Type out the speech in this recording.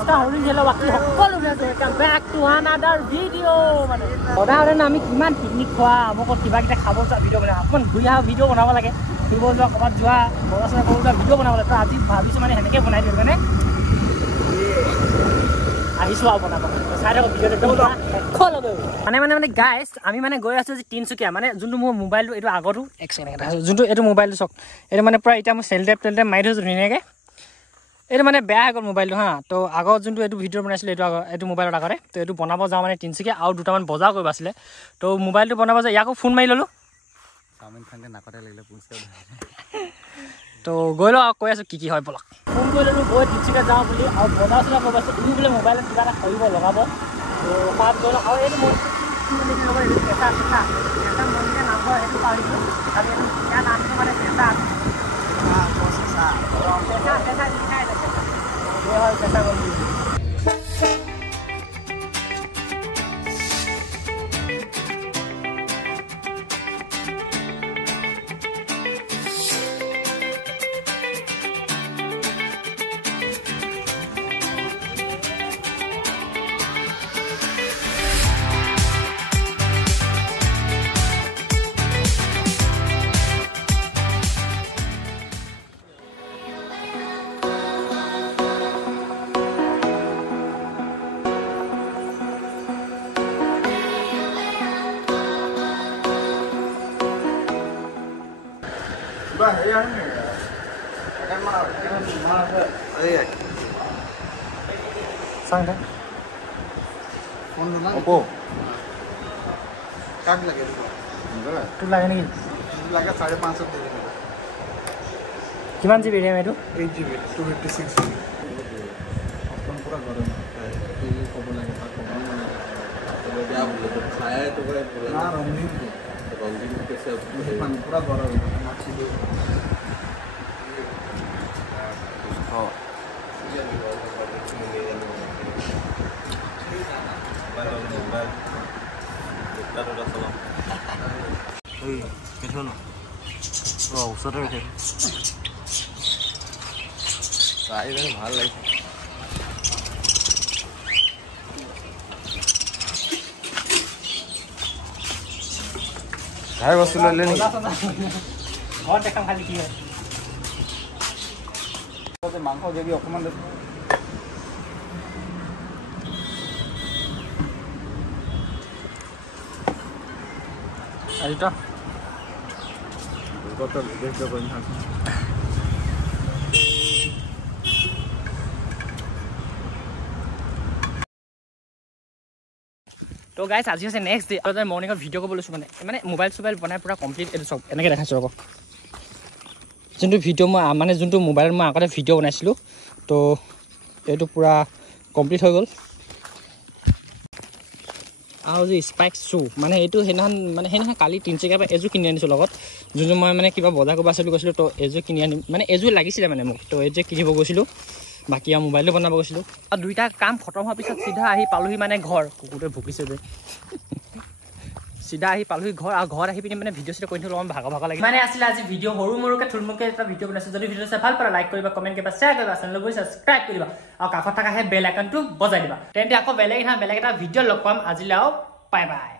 নমস্কাৰ হৰিণ হেল্ল' বাকী সকলোৰে welcome back to another video' মানে সদায় আমি কিমান পিকনিক খোৱা আমুকত কিবা কিটা খাব যোৱা ভিডিঅ' বনাওঁ অকণমান ঘূৰি অহা ভিডিঅ' বনাব লাগে ফুৰিব যোৱা ক'ৰবাত যোৱা বজাৰ চজাৰ কৰিব যোৱা ভিডিঅ' বনাব লাগে তো আজি ভাবিছোঁ মানে সেনেকৈ বনাই দিওঁ মানে আহিছোঁ আৰু বনাব চাই থাকক ভিডিঅ'টো মানে গাইজ আমি মানে গৈ আছোঁ যে তিনিচুকীয়া মানে যোনটো মোৰ মোবাইলটো এইটো আগতো এক ছেকেণ্ড এটা যোনটো এইটো মোবাইলটো চাওক এইটো মানে প্ৰায় এতিয়া মই চেলটেপ মাৰি থৈছোঁ ধুনীয়াকৈ এইটো মানে বেয়া হৈ গ'ল মোবাইলটো হা তো আগত যোনটো এইটো ভিডিঅ' বনাইছিলোঁ এইটো মোবাইলত আগতে তো এইটো বনাব যাওঁ মানে তিনিচুকীয়া আৰু দুটামান বজাৰ কৰিব আছিলে তো মোবাইলটো বনাব যাওঁ ইয়াকো ফোন মাৰি ল'লোঁ তো গৈ লওঁ আৰু কৈ আছোঁ কি হয় বলক ফোন কৰি ল'লোঁ গৈ তিনিচুকীয়া যাওঁ বুলি আৰু বজাৰ চজাৰ কৰিব আছোঁ তুমি বোলে মোবাইলত কিবা এটা কৰিব লগাব তো তাত গৈ লওঁ আৰু এইটো মই কেঁচা মন্দিৰ নামঘৰ সেইটো পাৰিছোঁ আৰু এইটো ইয়াৰ নামটো মানে কেঁচা sang deh Oppo kag lagi itu lagi nih lagi 550 gimana sih bedanya itu 8GB 256GB अपन पूरा गरम है ये कबो लगे था कबो तो क्या बोले तो खाया तो पूरा ना रंगीन कैसे अपन पूरा गरम मच्छी दो हां 괜찮아. 없어도 돼. 사이즈는 ভাল লাগছে. 잘 বস্তু ললে নি? ঘর দেখাম খালি কি হয়. ওতে মাংস যদি অকমান দে. আইটা কত দেখতে পারেন না তো গাইস আজি আছে নেক্সট ডে আৰু মৰ্নিংৰ ভিডিঅ' কৰিব লৈছোঁ মানে মোবাইল বনাই পুৰা কমপ্লিট এইটো চব এনেকৈ দেখাইছোঁ ৰ'ব যোনটো ভিডিঅ' মই মানে যোনটো মোবাইলত মই আগতে ভিডিঅ' বনাইছিলোঁ তো এইটো পুৰা কমপ্লিট হৈ গ'ল আৰু যে স্পাইক শ্বু মানে এইটো সেইদিনাখন কালি তিনিচুকীয়াৰ পৰা এযোৰ কিনি আনিছোঁ লগত যোনটো মই মানে কিবা বজাৰ কৰিব আছিলোঁ কৈছিলোঁ তো এযোৰ কিনি আনিম মানে এযোৰ লাগিছিলে মানে মোক তো এইযোৰ কিনিব গৈছিলোঁ বাকী আৰু মোবাইলটো বনাব গৈছিলোঁ আৰু দুইটা কাম খতম হোৱাৰ পিছত চিধা আহি পালোহি মানে ঘৰ কুকুৰটোৱে ভুকিছে যে চিধা আহি পালোহি ঘৰ আৰু ঘৰত আহি পিনি মানে ভিডিঅ' চিডিঅ' কৰি থ'লোঁ অলপ ভাগৰ লাগি মানে আছিলে আজি ভিডিঅ' সৰু মৰুকৈ থুলমুলকৈ এটা ভিডিঅ' বনাইছোঁ যদি ভিডিঅ' চাই ভাল পালে লাইক কৰিবা কমেণ্ট কৰিবা শ্বেয়াৰ কৰিবা চেনেলবোৰ ছাবস্ক্ৰাইব কৰিবা আৰু কাষত থকা সেই বেল আইকনটো বজাই দিবা তেন্তে আকৌ বেলেগ এটা ভিডিঅ' লগ পাম আজিলৈ আৰু বাই বাই